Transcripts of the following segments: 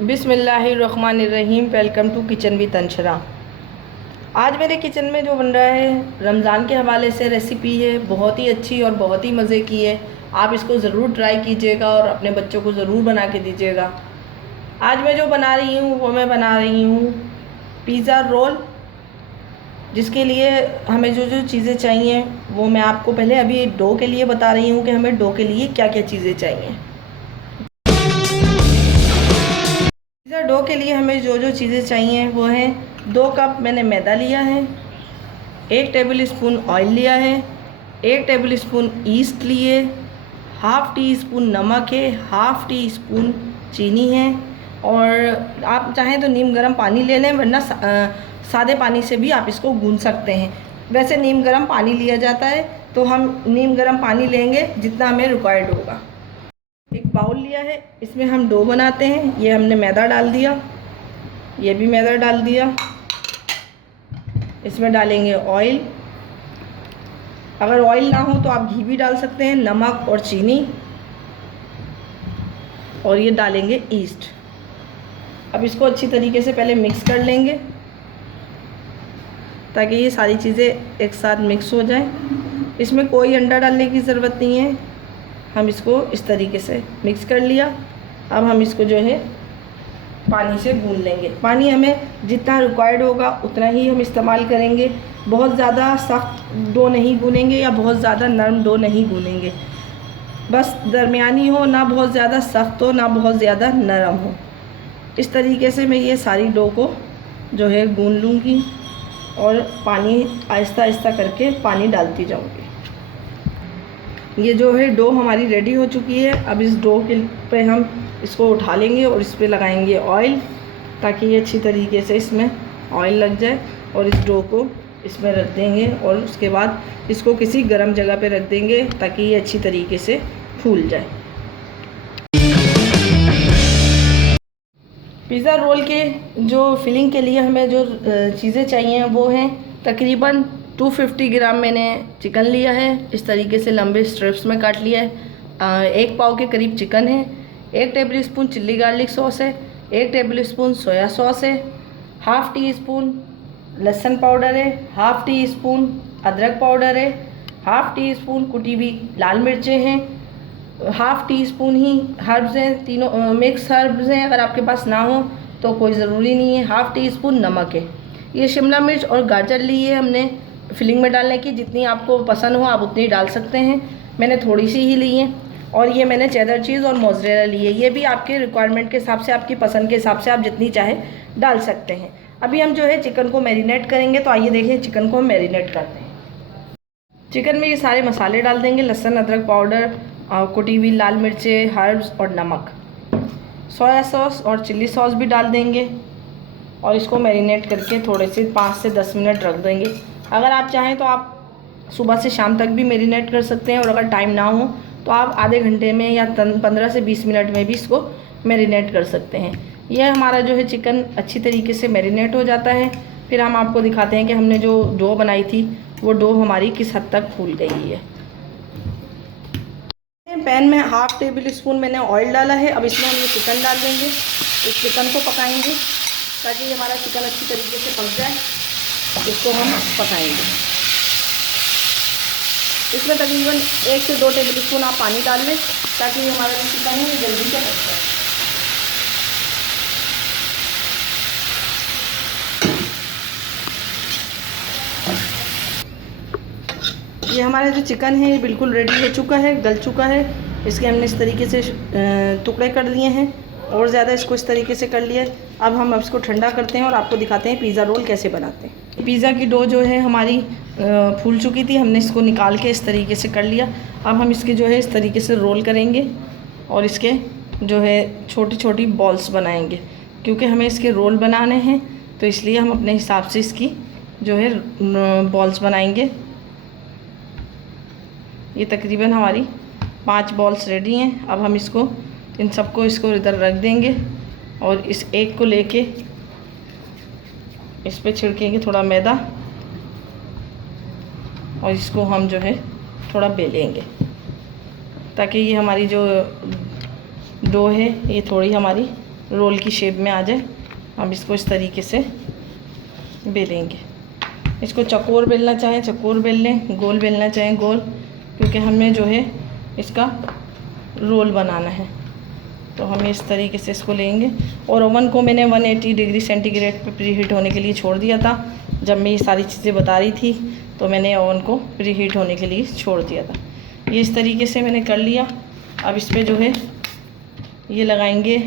बिस्मिल्लाहिर्रहमानिर्रहीम। Welcome to kitchen with Anshara. आज मेरे किचन में जो बन रहा है रमज़ान के हवाले से रेसिपी है, बहुत ही अच्छी और बहुत ही मज़े की है। आप इसको ज़रूर ट्राई कीजिएगा और अपने बच्चों को ज़रूर बना के दीजिएगा। आज मैं जो बना रही हूँ वो मैं बना रही हूँ पिज़्ज़ा रोल, जिसके लिए हमें जो जो चीज़ें चाहिए वो मैं आपको पहले अभी डो के लिए बता रही हूँ कि हमें डो के लिए क्या क्या चीज़ें चाहिए। पिज़्ज़ा डो के लिए हमें जो जो चीज़ें चाहिए वो हैं 2 कप मैंने मैदा लिया है, 1 टेबल स्पून ऑयल लिया है, 1 टेबल स्पून ईस्ट लिए, हाफ़ टी स्पून नमक है, हाफ़ टी स्पून चीनी है। और आप चाहें तो नीम गर्म पानी ले लें, वरना सादे पानी से भी आप इसको गूंद सकते हैं। वैसे नीम गर्म पानी लिया जाता है तो हम नीम गर्म पानी लेंगे जितना हमें रिक्वायर्ड होगा। एक बाउल लिया है, इसमें हम डो बनाते हैं। ये हमने मैदा डाल दिया, ये भी मैदा डाल दिया। इसमें डालेंगे ऑयल, अगर ऑयल ना हो तो आप घी भी डाल सकते हैं, नमक और चीनी, और ये डालेंगे ईस्ट। अब इसको अच्छी तरीके से पहले मिक्स कर लेंगे ताकि ये सारी चीज़ें एक साथ मिक्स हो जाएं। इसमें कोई अंडा डालने की ज़रूरत नहीं है। हम इसको इस तरीके से मिक्स कर लिया। अब हम इसको जो है पानी से गूंद लेंगे। पानी हमें जितना रिक्वायर्ड होगा उतना ही हम इस्तेमाल करेंगे। बहुत ज़्यादा सख्त डो नहीं गूँनेंगे या बहुत ज़्यादा नरम डो नहीं गूँनेंगे, बस दरमियानी हो, ना बहुत ज़्यादा सख्त हो ना बहुत ज़्यादा नरम हो। इस तरीके से मैं ये सारी डो को जो है गूंद लूँगी और पानी आहिस्ता आहिस्ता करके पानी डालती जाऊँगी। ये जो है डो हमारी रेडी हो चुकी है। अब इस डो के पे हम इसको उठा लेंगे और इस पे लगाएंगे ऑयल, ताकि ये अच्छी तरीके से इसमें ऑयल लग जाए। और इस डो को इसमें रख देंगे और उसके बाद इसको किसी गर्म जगह पे रख देंगे ताकि ये अच्छी तरीके से फूल जाए। पिज़्ज़ा रोल के जो फिलिंग के लिए हमें जो चीज़ें चाहिए वो हैं तकरीबन 250 ग्राम मैंने चिकन लिया है, इस तरीके से लंबे स्ट्रिप्स में काट लिया है। 1 पाव के करीब चिकन है। 1 table spoon chilli garlic sauce है, 1 टेबल स्पून सोया सॉस है, हाफ़ टी स्पून लहसुन पाउडर है, हाफ़ टी स्पून अदरक पाउडर है, हाफ़ टी स्पून कुटी हुई लाल मिर्चें हैं, हाफ़ टी स्पून ही हर्ब्स हैं, तीनों मिक्स हर्ब्स हैं। अगर आपके पास ना हो तो कोई ज़रूरी नहीं है। हाफ़ टी स्पून नमक है। ये शिमला मिर्च और गाजर ली है हमने फिलिंग में डालने की, जितनी आपको पसंद हो आप उतनी डाल सकते हैं। मैंने थोड़ी सी ही ली है। और ये मैंने चेदर चीज़ और मोज़रेला ली है। ये भी आपके रिक्वायरमेंट के हिसाब से, आपकी पसंद के हिसाब से आप जितनी चाहे डाल सकते हैं। अभी हम जो है चिकन को मैरिनेट करेंगे, तो आइए देखें चिकन को हम मैरिनेट करते हैं। चिकन में ये सारे मसाले डाल देंगे, लहसुन अदरक पाउडर, कुटी हुई लाल मिर्चें, हर्ब्स और नमक। सोया सॉस और चिल्ली सॉस भी डाल देंगे और इसको मैरिनेट करके थोड़े से 5 से 10 मिनट रख देंगे। अगर आप चाहें तो आप सुबह से शाम तक भी मैरिनेट कर सकते हैं, और अगर टाइम ना हो तो आप आधे घंटे में या 15 से 20 मिनट में भी इसको मैरिनेट कर सकते हैं। यह हमारा जो है चिकन अच्छी तरीके से मैरिनेट हो जाता है। फिर हम आपको दिखाते हैं कि हमने जो डो बनाई थी वो डो हमारी किस हद तक फूल गई है। पैन में हाफ़ टेबल स्पून मैंने ऑयल डाला है। अब इसमें हम ये चिकन डाल देंगे। इस चिकन को पकाएंगे ताकि हमारा चिकन अच्छी तरीके से पक जाए। इसको हम पकाएंगे। इसमें तकरीबन 1 से 2 टेबल स्पून आप पानी डाल लें ताकि हमारा जो चिकन है ये जल्दी से पक जाए। ये हमारा जो चिकन है ये बिल्कुल रेडी हो चुका है, गल चुका है। इसके हमने इस तरीके से टुकड़े कर लिए हैं और ज़्यादा इसको इस तरीके से कर लिया। अब हम इसको ठंडा करते हैं और आपको दिखाते हैं पिज़्ज़ा रोल कैसे बनाते हैं। पिज़्ज़ा की डो जो है हमारी फूल चुकी थी, हमने इसको निकाल के इस तरीके से कर लिया। अब हम इसके जो है इस तरीके से रोल करेंगे और इसके जो है छोटी छोटी बॉल्स बनाएंगे। क्योंकि हमें इसके रोल बनाने हैं तो इसलिए हम अपने हिसाब से इसकी जो है बॉल्स बनाएंगे। ये तकरीबन हमारी 5 बॉल्स रेडी हैं। अब हम इसको इन सबको इसको इधर रख देंगे और इस एक को लेके इस पे छिड़केंगे थोड़ा मैदा और इसको हम जो है थोड़ा बेलेंगे ताकि ये हमारी जो डो है ये थोड़ी हमारी रोल की शेप में आ जाए। हम इसको इस तरीके से बेलेंगे। इसको चकोर बेलना चाहें चकोर बेल लें, गोल बेलना चाहें गोल, क्योंकि हमें जो है इसका रोल बनाना है। तो हम इस तरीके से इसको लेंगे। और ओवन को मैंने 180 डिग्री सेंटीग्रेड पे प्री हीट होने के लिए छोड़ दिया था। जब मैं ये सारी चीज़ें बता रही थी तो मैंने ओवन को प्री हीट होने के लिए छोड़ दिया था। ये इस तरीके से मैंने कर लिया। अब इस पर जो है ये लगाएंगे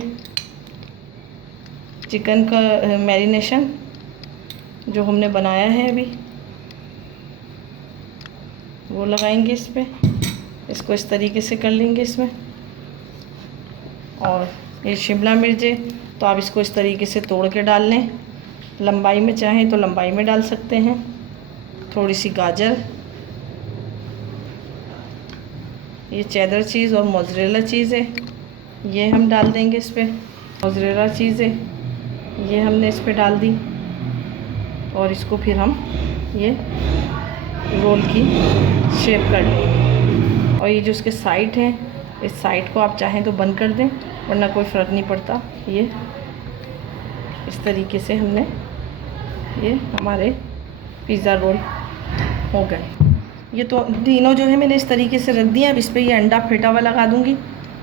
चिकन का मैरिनेशन जो हमने बनाया है अभी, वो लगाएंगे इस पर। इसको इस तरीके से कर लेंगे इसमें। और ये शिमला मिर्च है तो आप इसको इस तरीके से तोड़ के डाल लें। लंबाई में चाहें तो लंबाई में डाल सकते हैं। थोड़ी सी गाजर, ये चेडर चीज़ और मोज़रेला चीज़ है, ये हम डाल देंगे इस पर। मोज़रेला चीज़ है, ये हमने इस पर डाल दी। और इसको फिर हम ये रोल की शेप कर लेंगे। और ये जो इसके साइड हैं, इस साइड को आप चाहें तो बंद कर दें, वरना कोई फ़र्क नहीं पड़ता। ये इस तरीके से हमने ये हमारे पिज़्ज़ा रोल हो गए। ये तो तीनों जो है मैंने इस तरीके से रख दिया। अब इस पर ये अंडा फेंटा हुआ लगा दूँगी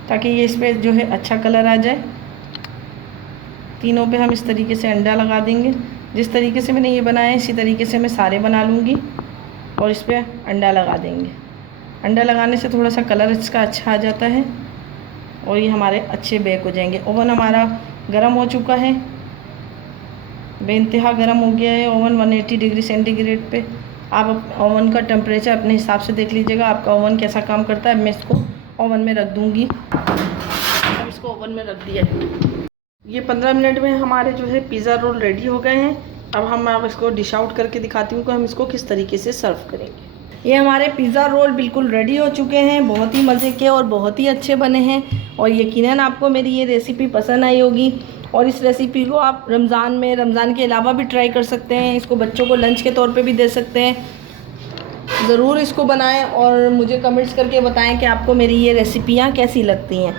ताकि ये इस पर जो है अच्छा कलर आ जाए। तीनों पे हम इस तरीके से अंडा लगा देंगे। जिस तरीके से मैंने ये बनाया है इसी तरीके से मैं सारे बना लूँगी और इस पर अंडा लगा देंगे। अंडा लगाने से थोड़ा सा कलर इसका अच्छा आ जाता है और ये हमारे अच्छे बेक हो जाएंगे। ओवन हमारा गर्म हो चुका है, बेइंतहा गर्म हो गया है ओवन 180 डिग्री सेंटीग्रेड पे। आप ओवन का टेम्परेचर अपने हिसाब से देख लीजिएगा आपका ओवन कैसा काम करता है। मैं इसको ओवन में रख दूँगी। अब इसको ओवन में रख दिया है। ये 15 मिनट में हमारे जो है पिज़्ज़ा रोल रेडी हो गए हैं। अब हम इसको डिश आउट करके दिखाती हूँ कि हम इसको किस तरीके से सर्व करेंगे। ये हमारे पिज़्ज़ा रोल बिल्कुल रेडी हो चुके हैं। बहुत ही मज़े के और बहुत ही अच्छे बने हैं और यकीनन आपको मेरी ये रेसिपी पसंद आई होगी। और इस रेसिपी को आप रमज़ान के अलावा भी ट्राई कर सकते हैं। इसको बच्चों को लंच के तौर पे भी दे सकते हैं। ज़रूर इसको बनाएं और मुझे कमेंट्स करके बताएं कि आपको मेरी ये रेसिपियाँ कैसी लगती हैं।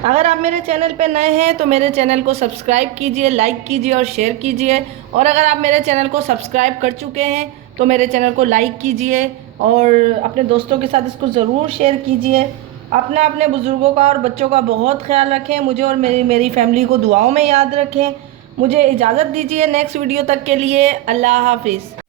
अगर आप मेरे चैनल पे नए हैं तो मेरे चैनल को सब्सक्राइब कीजिए, लाइक कीजिए और शेयर कीजिए। और अगर आप मेरे चैनल को सब्सक्राइब कर चुके हैं तो मेरे चैनल को लाइक कीजिए और अपने दोस्तों के साथ इसको ज़रूर शेयर कीजिए। अपने बुज़ुर्गों का और बच्चों का बहुत ख्याल रखें। मुझे और मेरी फैमिली को दुआओं में याद रखें। मुझे इजाज़त दीजिए नेक्स्ट वीडियो तक के लिए। अल्लाह हाफिज़।